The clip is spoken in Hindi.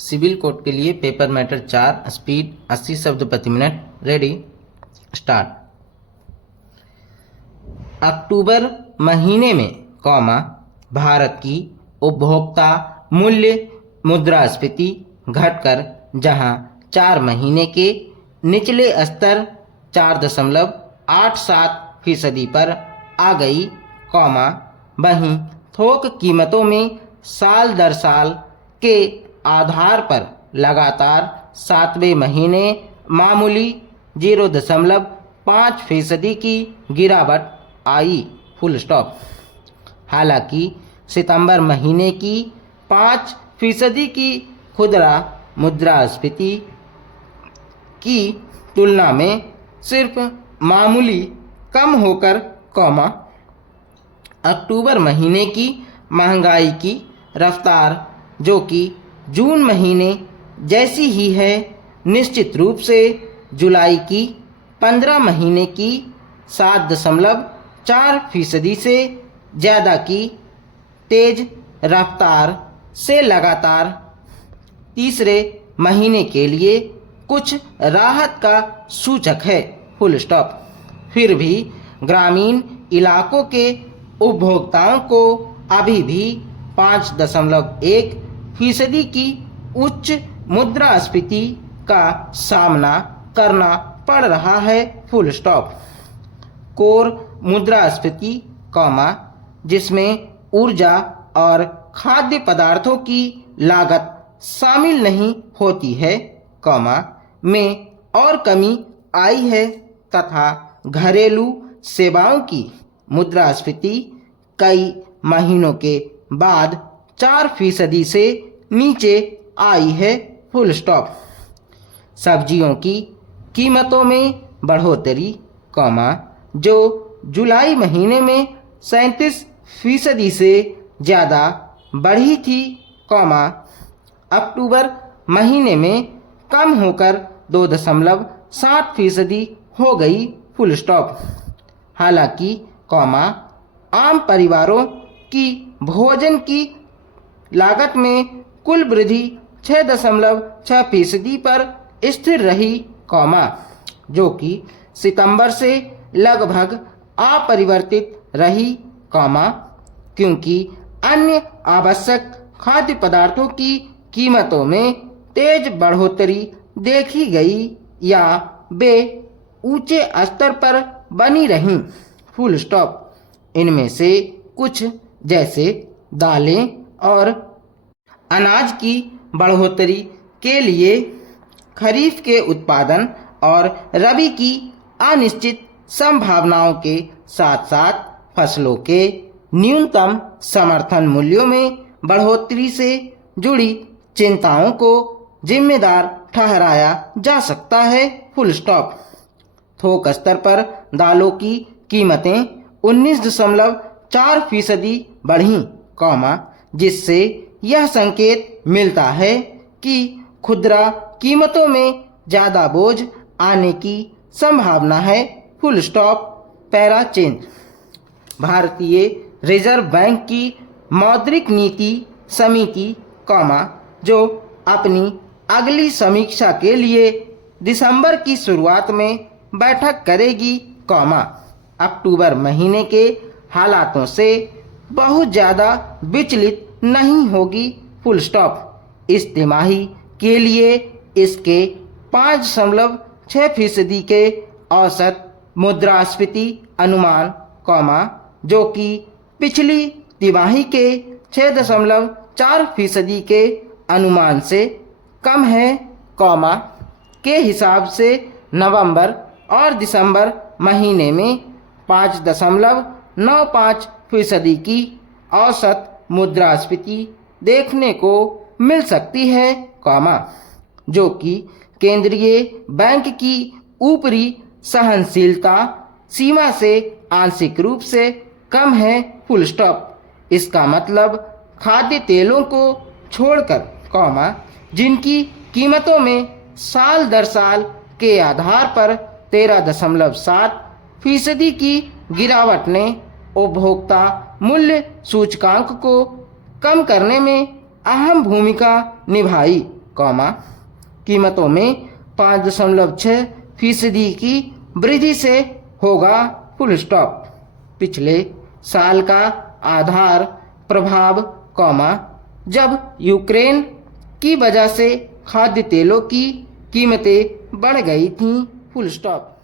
सिविल कोड के लिए पेपर मैटर 4, स्पीड 80 शब्द प्रति मिनट। Ready, start. अक्टूबर महीने में भारत की उपभोक्ता मूल्य मुद्रास्फीति घटकर जहां 4 महीने के निचले स्तर 4.87% पर आ गई, वहीं थोक कीमतों में साल दर साल के आधार पर लगातार 7वें महीने मामूली 0.5% की गिरावट आई, फुल स्टॉप। हालांकि सितंबर महीने की 5% की खुदरा मुद्रास्फीति की तुलना में सिर्फ मामूली कम होकर, अक्टूबर महीने की महंगाई की रफ्तार, जो कि जून महीने जैसी ही है, निश्चित रूप से जुलाई की 15 महीने की 7.4% से ज़्यादा की तेज रफ्तार से लगातार तीसरे महीने के लिए कुछ राहत का सूचक है, फुल स्टॉप। फिर भी ग्रामीण इलाकों के उपभोक्ताओं को अभी भी 5.1% की उच्च मुद्रास्फीति का सामना करना पड़ रहा है, फुल स्टॉप। कोर मुद्रास्फीति, जिसमें ऊर्जा और खाद्य पदार्थों की लागत शामिल नहीं होती है, में और कमी आई है तथा घरेलू सेवाओं की मुद्रास्फीति कई महीनों के बाद 4% से नीचे आई है, फुल स्टॉप। सब्जियों की कीमतों में बढ़ोतरी, जो जुलाई महीने में 37% से ज़्यादा बढ़ी थी, अक्टूबर महीने में कम होकर 2.7% हो गई, फुल स्टॉप। हालांकि, आम परिवारों की भोजन की लागत में कुल वृद्धि 6.6% पर स्थिर रही, जो कि सितंबर से लगभग अपरिवर्तित रही, क्योंकि अन्य आवश्यक खाद्य पदार्थों की कीमतों में तेज बढ़ोतरी देखी गई या वे ऊंचे स्तर पर बनी रहीं, फुल स्टॉप। इनमें से कुछ जैसे दालें और अनाज की बढ़ोतरी के लिए खरीफ के उत्पादन और रबी की अनिश्चित संभावनाओं के साथ साथ फसलों के न्यूनतम समर्थन मूल्यों में बढ़ोतरी से जुड़ी चिंताओं को जिम्मेदार ठहराया जा सकता है, फुल स्टॉप। थोक स्तर पर दालों की कीमतें 19.4% बढ़ीं, जिससे यह संकेत मिलता है कि खुदरा कीमतों में ज़्यादा बोझ आने की संभावना है, फुल स्टॉप। Para change. भारतीय रिजर्व बैंक की मौद्रिक नीति समिति, जो अपनी अगली समीक्षा के लिए दिसंबर की शुरुआत में बैठक करेगी, अक्टूबर महीने के हालातों से बहुत ज़्यादा विचलित नहीं होगी, फुल स्टॉप। इस तिमाही के लिए इसके 5.6% के औसत मुद्रास्फीति अनुमान, जो कि पिछली तिमाही के 6.4% के अनुमान से कम है, के हिसाब से नवंबर और दिसंबर महीने में 5.95% की औसत मुद्रास्फीति देखने को मिल सकती है, जो कि केंद्रीय बैंक की ऊपरी सहनशीलता सीमा से आंशिक रूप से कम है, फुल स्टॉप। इसका मतलब खाद्य तेलों को छोड़कर, जिनकी कीमतों में साल दर साल के आधार पर 13.7% की गिरावट ने उपभोक्ता मूल्य सूचकांक को कम करने में अहम भूमिका निभाई, कॉमा कीमतों में 5.6% की वृद्धि से होगा फुल स्टॉप। पिछले साल का आधार प्रभाव कॉमा जब यूक्रेन की वजह से खाद्य तेलों की कीमतें बढ़ गई थीं फुल स्टॉप।